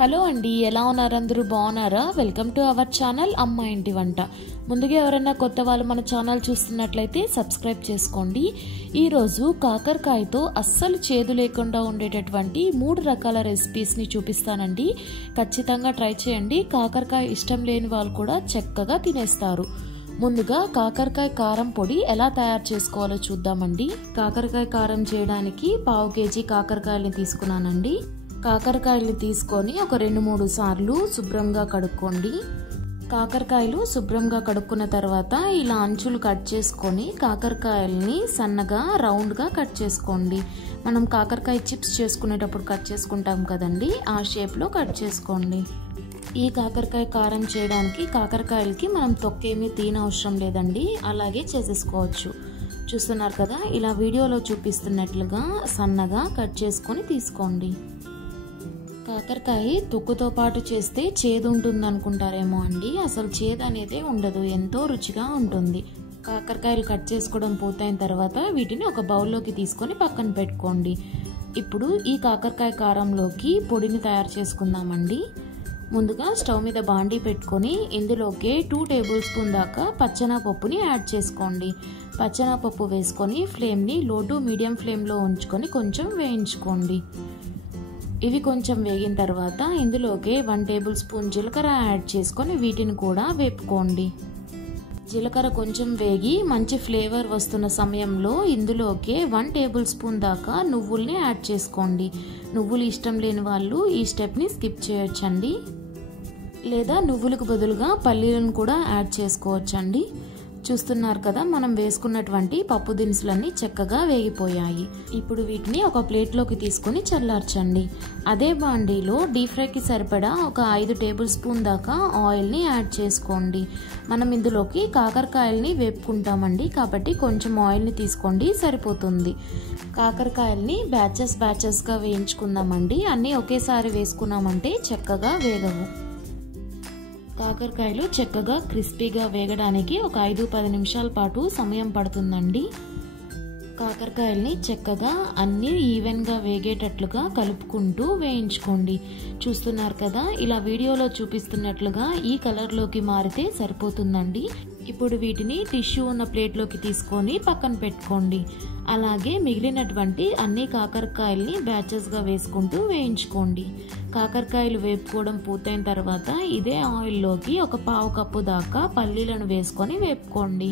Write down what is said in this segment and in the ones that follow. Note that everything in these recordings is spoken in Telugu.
హలో అండి, ఎలా ఉన్నారు? అందరూ బాగున్నారా? వెల్కమ్ టు అవర్ ఛానల్ అమ్మ ఇంటి వంట. ముందుగా ఎవరైనా కొత్త వాళ్ళు మన ఛానల్ చూస్తున్నట్లయితే సబ్స్క్రైబ్ చేసుకోండి. ఈరోజు కాకరకాయతో అస్సలు చేదు లేకుండా ఉండేటటువంటి 3 రకాల రెసిపీస్ని చూపిస్తానండి. ఖచ్చితంగా ట్రై చేయండి. కాకరకాయ ఇష్టం లేని వాళ్ళు కూడా చక్కగా తినేస్తారు. ముందుగా కాకరకాయ కారం పొడి ఎలా తయారు చేసుకోవాలో చూద్దామండి. కాకరకాయ కారం చేయడానికి 1/2 కేజీ కాకరకాయలని తీసుకున్నానండి. కాకరకాయలు తీసుకొని ఒక 2-3 సార్లు శుభ్రంగా కడుక్కోండి. కాకరకాయలు శుభ్రంగా కడుక్కున్న తర్వాత ఇలా అంచులు కట్ చేసుకొని కాకరకాయల్ని సన్నగా రౌండ్గా కట్ చేసుకోండి. మనం కాకరకాయ చిప్స్ చేసుకునేటప్పుడు కట్ చేసుకుంటాం కదండి, ఆ షేప్లో కట్ చేసుకోండి. ఈ కాకరకాయ కారం చేయడానికి కాకరకాయలకి మనం తొక్కేమీ తీనవసరం లేదండి, అలాగే చేసేసుకోవచ్చు. చూస్తున్నారు కదా, ఇలా వీడియోలో చూపిస్తున్నట్లుగా సన్నగా కట్ చేసుకొని తీసుకోండి. కాకరకాయ తొక్కుతో పాటు చేస్తే చేదు ఉంటుంది అనుకుంటారేమో అండి, అసలు చేదు అనేది ఉండదు, ఎంతో రుచిగా ఉంటుంది. కాకరకాయలు కట్ చేసుకోవడం పూర్తయిన తర్వాత వీటిని ఒక బౌల్లోకి తీసుకొని పక్కన పెట్టుకోండి. ఇప్పుడు ఈ కాకరకాయ కారంలోకి పొడిని తయారు చేసుకుందామండి. ముందుగా స్టవ్ మీద బాండీ పెట్టుకొని ఇందులోకి 2 టేబుల్ స్పూన్ దాకా పచ్చెనపప్పుని యాడ్ చేసుకోండి. పచ్చెనపప్పు వేసుకొని ఫ్లేమ్ని లో టు మీడియం ఫ్లేమ్లో ఉంచుకొని కొంచెం వేయించుకోండి. ఇవి కొంచెం వేగిన తర్వాత ఇందులోకి 1 టేబుల్ స్పూన్ జీలకర్ర యాడ్ చేసుకొని వీటిని కూడా వేపుకోండి. జీలకర్ర కొంచెం వేగి మంచి ఫ్లేవర్ వస్తున్న సమయంలో ఇందులోకి 1 టేబుల్ స్పూన్ దాకా నువ్వుల్ని యాడ్ చేసుకోండి. నువ్వులు ఇష్టం లేని వాళ్ళు ఈ స్టెప్ని స్కిప్ చేయొచ్చండి, లేదా నువ్వులకు బదులుగా పల్లీలను కూడా యాడ్ చేసుకోవచ్చండి. చూస్తున్నారు కదా, మనం వేసుకున్నటువంటి పప్పు దినుసులన్నీ చక్కగా వేగిపోయాయి. ఇప్పుడు వీటిని ఒక ప్లేట్లోకి తీసుకొని చల్లార్చండి. అదే బాండీలో డీప్ ఫ్రైకి సరిపడా ఒక 5 టేబుల్ స్పూన్ దాకా ఆయిల్ని యాడ్ చేసుకోండి. మనం ఇందులోకి కాకరకాయల్ని వేపుకుంటామండి, కాబట్టి కొంచెం ఆయిల్ని తీసుకోండి, సరిపోతుంది. కాకరకాయల్ని బ్యాచెస్గా వేయించుకుందామండి. అన్నీ ఒకేసారి వేసుకున్నామంటే చక్కగా వేగవు. కాకరకాయలు చక్కగా క్రిస్పీగా వేగడానికి ఒక 5-10 నిమిషాల పాటు సమయం పడుతుందండి. కాకరకాయల్ని చక్కగా అన్నీ ఈవెన్గా వేగేటట్లుగా కలుపుకుంటూ వేయించుకోండి. చూస్తున్నారు కదా, ఇలా వీడియోలో చూపిస్తున్నట్లుగా ఈ కలర్లోకి మారితే సరిపోతుందండి. ఇప్పుడు వీటిని టిష్యూ ఉన్న ప్లేట్లోకి తీసుకొని పక్కన పెట్టుకోండి. అలాగే మిగిలినటువంటి అన్ని కాకరకాయల్ని బ్యాచెస్గా వేసుకుంటూ వేయించుకోండి. కాకరకాయలు వేపుకోవడం పూర్తయిన తర్వాత ఇదే ఆయిల్లోకి ఒక 1/2 కప్పు దాకా పల్లీలను వేసుకొని వేపుకోండి.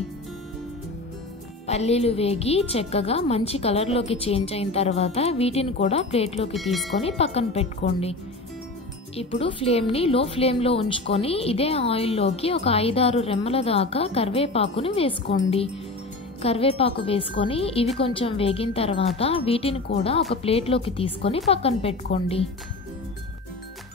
పల్లీలు వేగి చక్కగా మంచి కలర్లోకి చేంజ్ అయిన తర్వాత వీటిని కూడా ప్లేట్లోకి తీసుకొని పక్కన పెట్టుకోండి. ఇప్పుడు ఫ్లేమ్ని లో ఫ్లేమ్లో ఉంచుకొని ఇదే ఆయిల్లోకి ఒక 5-6 రెమ్మల దాకా కరివేపాకుని వేసుకోండి. కరివేపాకు వేసుకొని ఇవి కొంచెం వేగిన తర్వాత వీటిని కూడా ఒక ప్లేట్లోకి తీసుకొని పక్కన పెట్టుకోండి.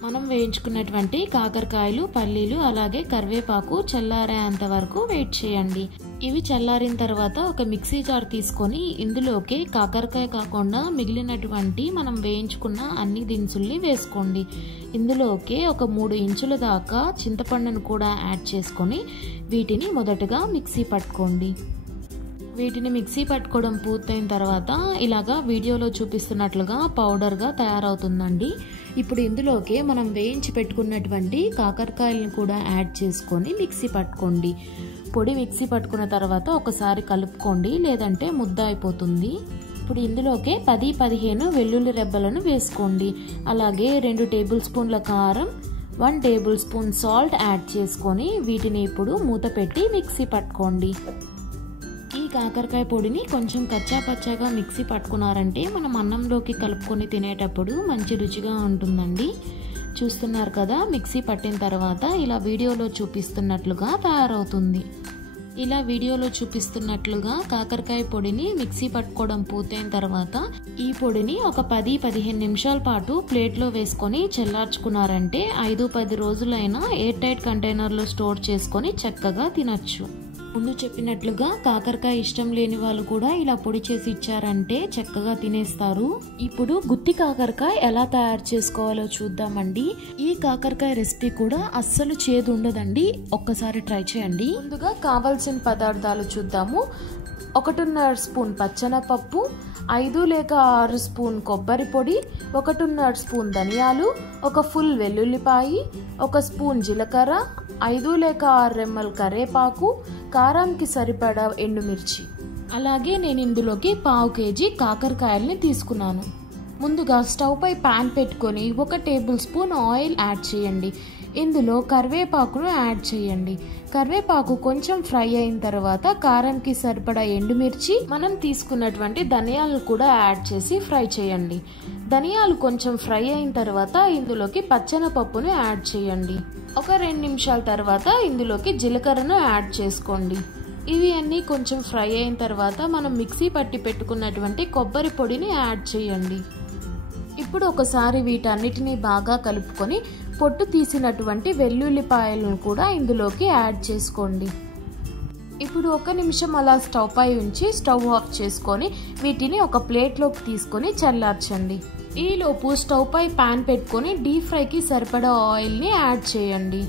మనం వేయించుకున్నటువంటి కాకరకాయలు, పల్లీలు అలాగే కరివేపాకు చల్లారేంత వరకు వెయిట్ చేయండి. ఇవి చల్లారిన తర్వాత ఒక మిక్సీ జార్ తీసుకొని ఇందులోకి కాకరకాయ కాకుండా మిగిలినటువంటి మనం వేయించుకున్న అన్ని దినుసుల్ని వేసుకోండి. ఇందులోకి ఒక 3 ఇంచుల దాకా చింతపండును కూడా యాడ్ చేసుకొని వీటిని మొదటగా మిక్సీ పట్టుకోండి. వీటిని మిక్సీ పట్టుకోవడం పూర్తయిన తర్వాత ఇలాగా వీడియోలో చూపిస్తున్నట్లుగా పౌడర్గా తయారవుతుందండి. ఇప్పుడు ఇందులోకి మనం వేయించి పెట్టుకున్నటువంటి కాకరకాయలను కూడా యాడ్ చేసుకొని మిక్సీ పట్టుకోండి. పొడి మిక్సీ పట్టుకున్న తర్వాత ఒకసారి కలుపుకోండి, లేదంటే ముద్ద అయిపోతుంది. ఇప్పుడు ఇందులోకి 10-15 వెల్లుల్లి రెబ్బలను వేసుకోండి. అలాగే 2 టేబుల్ స్పూన్ల కారం, 1 టేబుల్ స్పూన్ సాల్ట్ యాడ్ చేసుకొని వీటిని ఇప్పుడు మూత పెట్టి మిక్సీ పట్టుకోండి. ఈ కాకరకాయ పొడిని కొంచెం కచ్చాపచ్చాగా మిక్సీ పట్టుకున్నారంటే మనం అన్నంలోకి కలుపుకొని తినేటప్పుడు మంచి రుచిగా ఉంటుందండి. చూస్తున్నారు కదా, మిక్సీ పట్టిన తర్వాత ఇలా వీడియోలో చూపిస్తున్నట్లుగా తయారవుతుంది. ఇలా వీడియోలో చూపిస్తున్నట్లుగా కాకరకాయ పొడిని మిక్సీ పట్టుకోవడం పూర్తయిన తర్వాత ఈ పొడిని ఒక 10-15 నిమిషాల పాటు ప్లేట్లో వేసుకొని చల్లార్చుకున్నారంటే 5-10 రోజులైనా ఎయిర్ టైట్ కంటైనర్లో స్టోర్ చేసుకొని చక్కగా తినచ్చు. ముందు చెప్పినట్లుగా కాకరకాయ ఇష్టం లేని వాళ్ళు కూడా ఇలా పొడి చేసి ఇచ్చారంటే చక్కగా తినేస్తారు. ఇప్పుడు గుత్తి కాకరకాయ ఎలా తయారు చేసుకోవాలో చూద్దామండి. ఈ కాకరకాయ రెసిపీ కూడా అస్సలు చేదు ఉండదండి, ఒక్కసారి ట్రై చేయండి. ముందుగా కావాల్సిన పదార్థాలు చూద్దాము. 1.5 స్పూన్ పచ్చెనపప్పు, 5 లేక 6 స్పూన్ కొబ్బరి పొడి, 1.5 స్పూన్ ధనియాలు, ఒక ఫుల్ వెల్లుల్లిపాయి, 1 స్పూన్ జీలకర్ర, 5 లేక 6 రెమ్మల కరివేపాకు, కారంకి సరిపడా ఎండుమిర్చి. అలాగే నేను ఇందులోకి 1/2 కేజీ కాకరకాయల్ని తీసుకున్నాను. ముందుగా స్టవ్ పై పాన్ పెట్టుకొని 1 టేబుల్ స్పూన్ ఆయిల్ యాడ్ చేయండి. ఇందులో కరివేపాకును యాడ్ చేయండి. కరివేపాకు కొంచెం ఫ్రై అయిన తర్వాత కారంకి సరిపడా ఎండుమిర్చి, మనం తీసుకున్నటువంటి ధనియాలు కూడా యాడ్ చేసి ఫ్రై చేయండి. ధనియాలు కొంచెం ఫ్రై అయిన తర్వాత ఇందులోకి పచ్చెనపప్పును యాడ్ చేయండి. ఒక 2 నిమిషాల తర్వాత ఇందులోకి జీలకర్రను యాడ్ చేసుకోండి. ఇవి అన్నీ కొంచెం ఫ్రై అయిన తర్వాత మనం మిక్సీ పట్టి పెట్టుకున్నటువంటి కొబ్బరి పొడిని యాడ్ చేయండి. ఇప్పుడు ఒకసారి వీటన్నిటిని బాగా కలుపుకొని పొట్టు తీసినటువంటి వెల్లుల్లిపాయలను కూడా ఇందులోకి యాడ్ చేసుకోండి. ఇప్పుడు 1 నిమిషం అలా స్టవ్ పై ఉంచి స్టవ్ ఆఫ్ చేసుకొని వీటిని ఒక ప్లేట్లోకి తీసుకొని చల్లార్చండి. ఈలోపు స్టవ్ పై పాన్ పెట్టుకొని డీప్ ఫ్రైకి సరిపడా ఆయిల్ని యాడ్ చేయండి.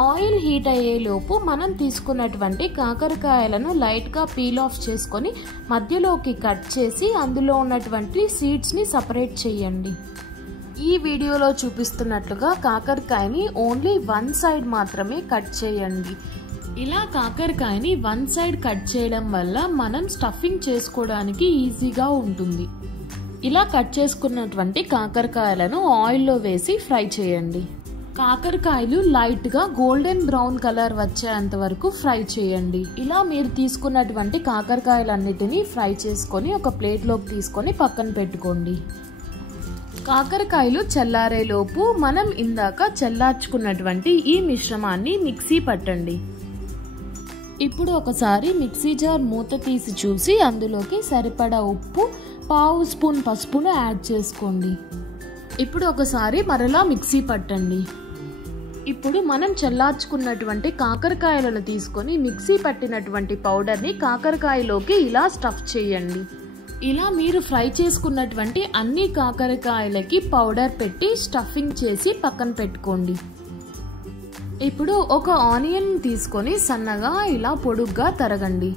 ఆయిల్ హీట్ అయ్యేలోపు మనం తీసుకున్నటువంటి కాకరకాయలను లైట్గా పీల్ ఆఫ్ చేసుకొని మధ్యలోకి కట్ చేసి అందులో ఉన్నటువంటి సీడ్స్ని సపరేట్ చేయండి. ఈ వీడియోలో చూపిస్తున్నట్లుగా కాకరకాయని ఓన్లీ 1 సైడ్ మాత్రమే కట్ చేయండి. ఇలా కాకరకాయని 1 సైడ్ కట్ చేయడం వల్ల మనం స్టఫింగ్ చేసుకోవడానికి ఈజీగా ఉంటుంది. ఇలా కట్ చేసుకున్నటువంటి కాకరకాయలను ఆయిల్లో వేసి ఫ్రై చేయండి. కాకరకాయలు లైట్ గా గోల్డెన్ బ్రౌన్ కలర్ వచ్చేంత వరకు ఫ్రై చేయండి. ఇలా మీరు తీసుకున్నటువంటి కాకరకాయలన్నిటినీ ఫ్రై చేసుకొని ఒక ప్లేట్లోకి తీసుకొని పక్కన పెట్టుకోండి. కాకరకాయలు చల్లారేలోపు మనం ఇందాక చల్లార్చుకున్నటువంటి ఈ మిశ్రమాన్ని మిక్సీ పట్టండి. ఇప్పుడు ఒకసారి మిక్సీ జార్ మూత తీసి చూసి అందులోకి సరిపడా ఉప్పు, 1/2 స్పూన్ పసుపును యాడ్ చేసుకోండి. ఇప్పుడు ఒకసారి మరలా మిక్సీ పట్టండి. ఇప్పుడు మనం చల్లార్చుకున్నటువంటి కాకరకాయలను తీసుకొని మిక్సీ పట్టినటువంటి పౌడర్ని కాకరకాయలోకి ఇలా స్టఫ్ చేయండి. ఇలా మీరు ఫ్రై చేసుకున్నటువంటి అన్ని కాకరకాయలకి పౌడర్ పెట్టి స్టఫింగ్ చేసి పక్కన పెట్టుకోండి. ఇప్పుడు ఒక ఆనియన్ తీసుకొని సన్నగా ఇలా పొడుగ్గా తరగండి.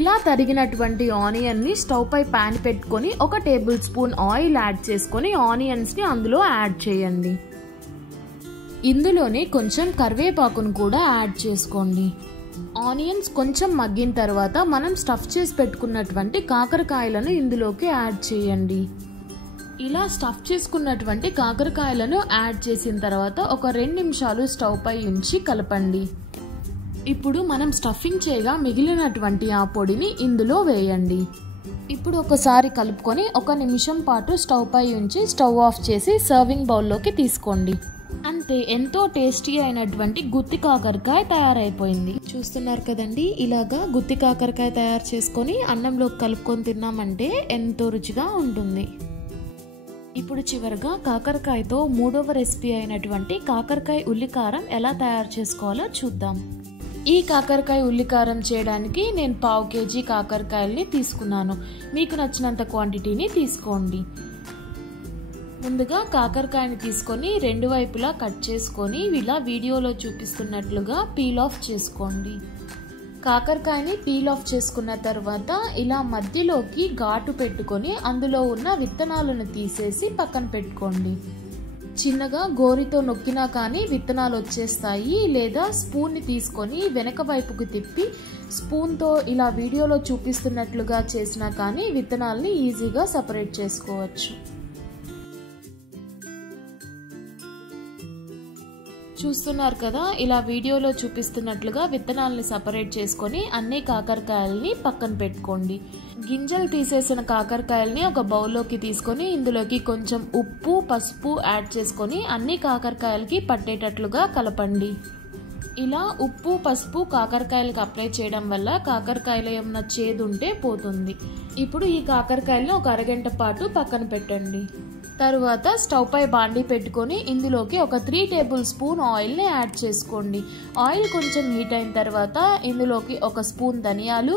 ఇలా తరిగినటువంటి ఆనియన్ని స్టవ్ పై పాన్ పెట్టుకొని 1 టేబుల్ స్పూన్ ఆయిల్ యాడ్ చేసుకొని ఆనియన్స్ని అందులో యాడ్ చేయండి. ఇందులోనే కొంచెం కరివేపాకును కూడా యాడ్ చేసుకోండి. ఆనియన్స్ కొంచెం మగ్గిన తర్వాత మనం స్టఫ్ చేసి పెట్టుకున్నటువంటి కాకరకాయలను ఇందులోకి యాడ్ చేయండి. ఇలా స్టఫ్ చేసుకున్నటువంటి కాకరకాయలను యాడ్ చేసిన తర్వాత ఒక 2 నిమిషాలు స్టవ్ పై ఉంచి కలపండి. ఇప్పుడు మనం స్టఫింగ్ చేయగా మిగిలినటువంటి ఆ పొడిని ఇందులో వేయండి. ఇప్పుడు ఒకసారి కలుపుకొని 1 నిమిషం పాటు స్టవ్ పై ఉంచి స్టవ్ ఆఫ్ చేసి సర్వింగ్ బౌల్లోకి తీసుకోండి. అంతే, ఎంతో టేస్టీ అయినటువంటి గుత్తి కాకరకాయ తయారైపోయింది. చూస్తున్నారు కదండి, ఇలాగా గుత్తి కాకరకాయ తయారు చేసుకొని అన్నంలోకి కలుపుకొని తిన్నామంటే ఎంతో రుచిగా ఉంటుంది. ఇప్పుడు చివరగా కాకరకాయతో 3వ రెసిపీ అయినటువంటి కాకరకాయ ఉల్లికారం ఎలా తయారు చేసుకోవాలో చూద్దాం. ఈ కాకరకాయ ఉల్లికారం చేయడానికి నేను 1/2 కేజీ కాకరకాయల్ని తీసుకున్నాను. మీకు నచ్చినంత క్వాంటిటీని తీసుకోండి. ముందుగా కాకరకాయని తీసుకొని 2 వైపులా కట్ చేసుకొని ఇలా వీడియోలో చూపిస్తున్నట్లుగా పీల్ ఆఫ్ చేసుకోండి. కాకరకాయని పీల్ ఆఫ్ చేసుకున్న తర్వాత ఇలా మధ్యలోకి ఘాటు పెట్టుకొని అందులో ఉన్న విత్తనాలను తీసేసి పక్కన పెట్టుకోండి. చిన్నగా గోరితో నొక్కినా కానీ విత్తనాలు వచ్చేస్తాయి. లేదా స్పూన్ని తీసుకొని వెనక వైపుకు తిప్పి స్పూన్తో ఇలా వీడియోలో చూపిస్తున్నట్లుగా చేసినా కానీ విత్తనాలని ఈజీగా సపరేట్ చేసుకోవచ్చు. చూస్తున్నారు కదా, ఇలా వీడియోలో చూపిస్తున్నట్లుగా విత్తనాలని సపరేట్ చేసుకొని అన్ని కాకరకాయలని పక్కన పెట్టుకోండి. గింజలు తీసేసిన కాకరకాయలని ఒక బౌల్లోకి తీసుకొని ఇందులోకి కొంచెం ఉప్పు, పసుపు యాడ్ చేసుకొని అన్ని కాకరకాయలకి పట్టేటట్లుగా కలపండి. ఇలా ఉప్పు, పసుపు కాకరకాయలకు అప్లై చేయడం వల్ల కాకరకాయలో ఏమన్నా చేదు ఉంటే పోతుంది. ఇప్పుడు ఈ కాకరకాయలను ఒక అరగంట పాటు పక్కన పెట్టండి. తరువాత స్టవ్ పై బాండీ పెట్టుకొని ఇందులోకి ఒక 3 టేబుల్ స్పూన్ ఆయిల్ని యాడ్ చేసుకోండి. ఆయిల్ కొంచెం హీట్ అయిన తర్వాత ఇందులోకి 1 స్పూన్ ధనియాలు,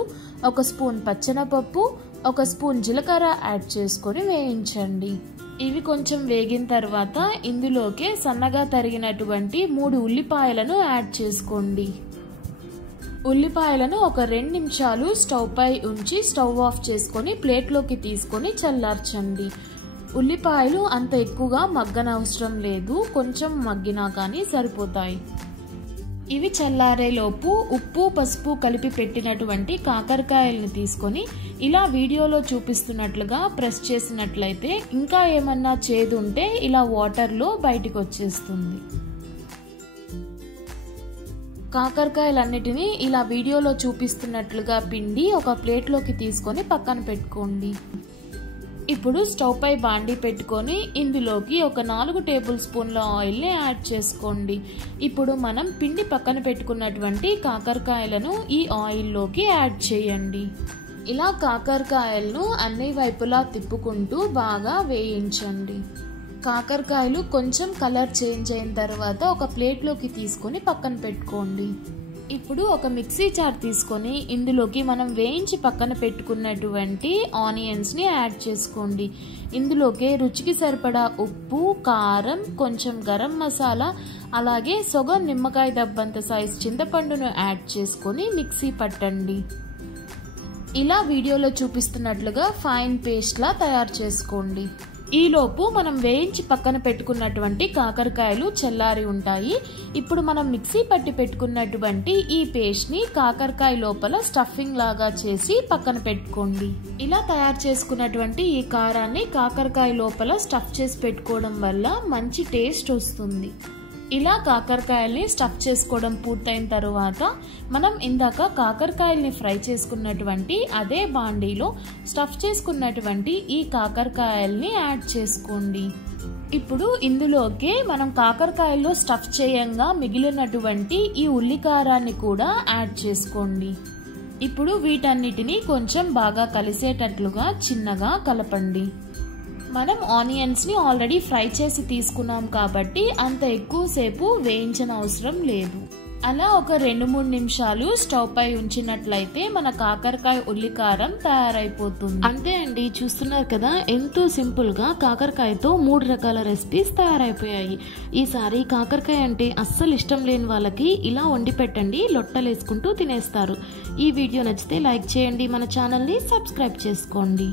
1 స్పూన్ పచ్చెనపప్పు, 1 స్పూన్ జీలకర్ర యాడ్ చేసుకొని వేయించండి. ఇవి కొంచెం వేగిన తర్వాత ఇందులోకి సన్నగా తరిగినటువంటి 3 ఉల్లిపాయలను యాడ్ చేసుకోండి. ఉల్లిపాయలను ఒక 2 నిమిషాలు స్టవ్ పై ఉంచి స్టవ్ ఆఫ్ చేసుకొని ప్లేట్లోకి తీసుకొని చల్లార్చండి. ఉల్లిపాయలు అంత ఎక్కువగా మగ్గనవసరం లేదు, కొంచెం మగ్గినా కానీ సరిపోతాయి. ఇవి చల్లారేలోపు ఉప్పు పసుపు కలిపి పెట్టినటువంటి కాకరకాయలను తీసుకొని ఇలా వీడియోలో చూపిస్తున్నట్లుగా ప్రెస్ చేసినట్లయితే ఇంకా ఏమన్నా చేదు ఉంటే ఇలా వాటర్లో బయటికి వచ్చేస్తుంది. కాకరకాయలన్నిటినీ ఇలా వీడియోలో చూపిస్తున్నట్లుగా పిండి ఒక ప్లేట్లోకి తీసుకొని పక్కన పెట్టుకోండి. ఇప్పుడు స్టవ్ పై బాండీ పెట్టుకొని ఇందులోకి ఒక 4 టేబుల్ స్పూన్ల ఆయిల్ని యాడ్ చేసుకోండి. ఇప్పుడు మనం పిండి పక్కన పెట్టుకున్నటువంటి కాకరకాయలను ఈ ఆయిల్లోకి యాడ్ చేయండి. ఇలా కాకరకాయలను అన్ని వైపులా తిప్పుకుంటూ బాగా వేయించండి. కాకరకాయలు కొంచెం కలర్ చేంజ్ అయిన తర్వాత ఒక ప్లేట్లోకి తీసుకొని పక్కన పెట్టుకోండి. ఇప్పుడు ఒక మిక్సీ జార్ తీసుకొని ఇందులోకి మనం వేయించి పక్కన పెట్టుకున్నటువంటి ఆనియన్స్ని యాడ్ చేసుకోండి. ఇందులోకి రుచికి సరిపడా ఉప్పు, కారం, కొంచెం గరం మసాలా, అలాగే సగం నిమ్మకాయ దబ్బంత సైజ్ చింతపండును యాడ్ చేసుకొని మిక్సీ పట్టండి. ఇలా వీడియోలో చూపిస్తున్నట్లుగా ఫైన్ పేస్ట్లా తయారు చేసుకోండి. ఈలోపు మనం వేయించి పక్కన పెట్టుకున్నటువంటి కాకరకాయలు చల్లారి ఉంటాయి. ఇప్పుడు మనం మిక్సీ పట్టి పెట్టుకున్నటువంటి ఈ పేస్ట్ని కాకరకాయ లోపల స్టఫింగ్ లాగా చేసి పక్కన పెట్టుకోండి. ఇలా తయారు చేసుకున్నటువంటి ఈ కారాన్ని కాకరకాయ లోపల స్టఫ్ చేసి పెట్టుకోవడం వల్ల మంచి టేస్ట్ వస్తుంది. ఇలా కాకరకాయల్ని స్టఫ్ చేసుకోవడం పూర్తయిన తర్వాత మనం ఇందాక కాకరకాయల్ని ఫ్రై చేసుకున్నటువంటి అదే బాండీలో స్టఫ్ చేసుకున్నటువంటి ఈ కాకరకాయల్ని యాడ్ చేసుకోండి. ఇప్పుడు ఇందులోకి మనం కాకరకాయల్లో స్టఫ్ చేయంగా మిగిలినటువంటి ఈ ఉల్లికారాన్ని కూడా యాడ్ చేసుకోండి. ఇప్పుడు వీటన్నిటిని కొంచెం బాగా కలిసేటట్లుగా చిన్నగా కలపండి. మనం ఆనియన్స్ని ఆల్రెడీ ఫ్రై చేసి తీసుకున్నాం కాబట్టి అంత ఎక్కువసేపు వేయించిన అవసరం లేదు. అలా ఒక 2-3 నిమిషాలు స్టవ్ పై ఉంచినట్లయితే మన కాకరకాయ ఉల్లికారం తయారైపోతుంది. అంతే అండి, చూస్తున్నారు కదా ఎంతో సింపుల్గా కాకరకాయతో 3 రకాల రెసిపీస్ తయారైపోయాయి. ఈసారి కాకరకాయ అంటే అస్సలు ఇష్టం లేని వాళ్ళకి ఇలా వండి పెట్టండి, లొట్టలేసుకుంటూ తినేస్తారు. ఈ వీడియో నచ్చితే లైక్ చేయండి, మన ఛానల్ని సబ్స్క్రైబ్ చేసుకోండి.